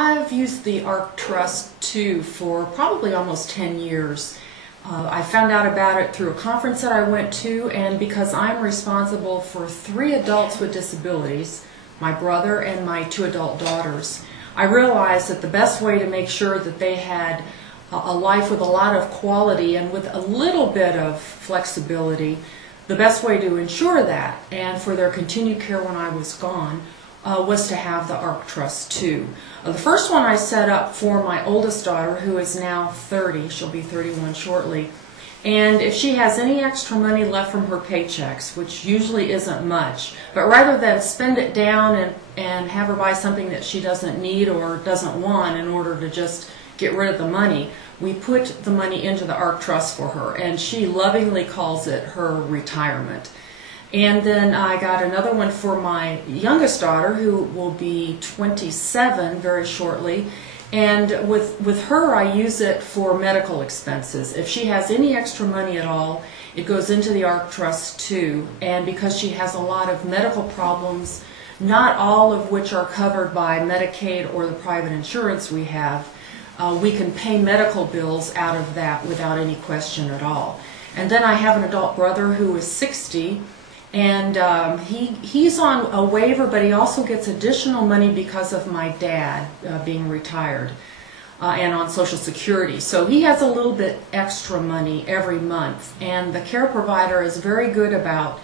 I've used the ARC Trust too for probably almost 10 years. I found out about it through a conference that I went to, and because I'm responsible for 3 adults with disabilities, my brother and my 2 adult daughters, I realized that the best way to make sure that they had a life with a lot of quality and with a little bit of flexibility, the best way to ensure that and for their continued care when I was gone was to have the ARC Trust too. The first one I set up for my oldest daughter, who is now 30, she'll be 31 shortly, and if she has any extra money left from her paychecks, which usually isn't much, but rather than spend it down and have her buy something that she doesn't need or doesn't want in order to just get rid of the money, we put the money into the ARC Trust for her, and she lovingly calls it her retirement. And then I got another one for my youngest daughter, who will be 27 very shortly, and with her I use it for medical expenses. If she has any extra money at all, it goes into the ARC Trust too, and because she has a lot of medical problems, not all of which are covered by Medicaid or the private insurance we have, we can pay medical bills out of that without any question at all. And then I have an adult brother who is 60, and he's on a waiver, but he also gets additional money because of my dad being retired and on Social Security. So he has a little bit extra money every month, and the care provider is very good about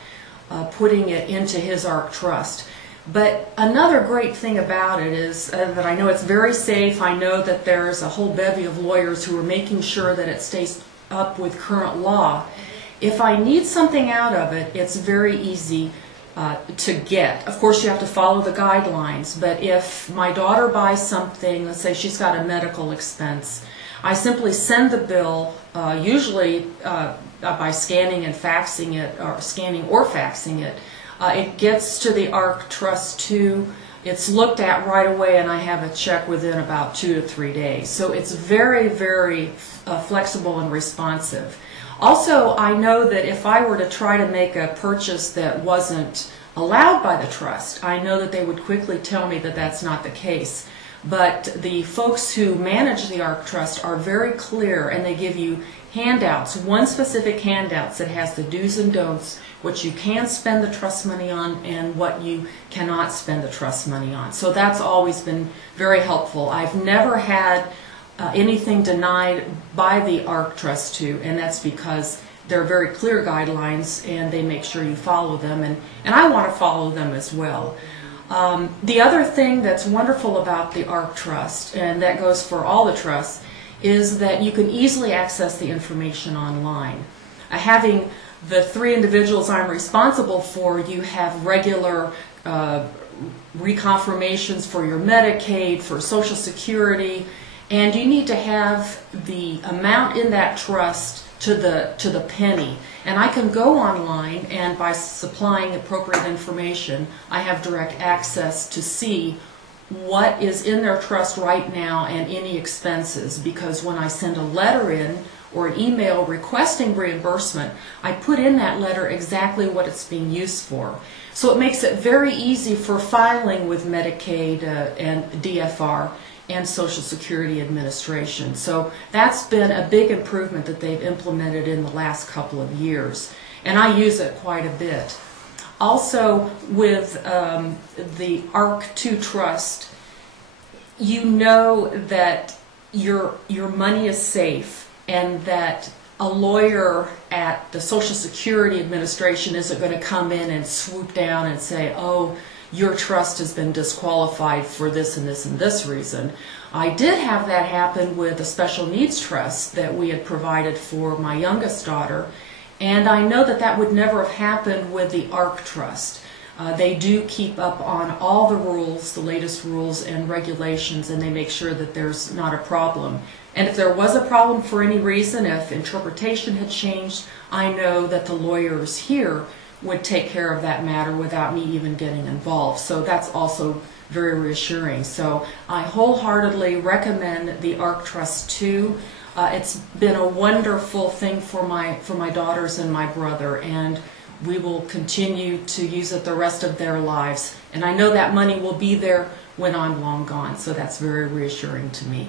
putting it into his ARC Trust. But another great thing about it is that I know it's very safe. I know that there's a whole bevy of lawyers who are making sure that it stays up with current law. If I need something out of it, it's very easy to get. Of course, you have to follow the guidelines, but if my daughter buys something, let's say she's got a medical expense, I simply send the bill, usually by scanning and faxing it, or scanning or faxing it. It gets to the ARC Trust too. It's looked at right away, and I have a check within about 2 to 3 days. So it's very, very flexible and responsive. Also, I know that if I were to try to make a purchase that wasn't allowed by the trust, I know that they would quickly tell me that that's not the case. But the folks who manage the ARC Trust are very clear, and they give you handouts, one specific handout that has the do's and don'ts, what you can spend the trust money on and what you cannot spend the trust money on. So that's always been very helpful. I've never had anything denied by the ARC Trust too, and that's because they're very clear guidelines and they make sure you follow them, and I want to follow them as well. The other thing that's wonderful about the ARC Trust, and that goes for all the trusts, is that you can easily access the information online. Having the 3 individuals I'm responsible for, you have regular reconfirmations for your Medicaid, for Social Security, and you need to have the amount in that trust to the penny. And I can go online, and by supplying appropriate information, I have direct access to see what is in their trust right now and any expenses, because when I send a letter in or an email requesting reimbursement, I put in that letter exactly what it's being used for. So it makes it very easy for filing with Medicaid and DFR and Social Security Administration. So that's been a big improvement that they've implemented in the last couple of years, and I use it quite a bit. Also, with the ARC 2 Trust, you know that your money is safe, and that a lawyer at the Social Security Administration isn't going to come in and swoop down and say, oh, your trust has been disqualified for this and this and this reason. I did have that happen with a special needs trust that we had provided for my youngest daughter, and I know that that would never have happened with the ARC Trust. They do keep up on all the rules, the latest rules and regulations, and they make sure that there's not a problem. And if there was a problem for any reason, if interpretation had changed, I know that the lawyers here would take care of that matter without me even getting involved. So that's also very reassuring. So I wholeheartedly recommend the ARC Trust too. It's been a wonderful thing for my daughters and my brother, and we will continue to use it the rest of their lives. And I know that money will be there when I'm long gone, so that's very reassuring to me.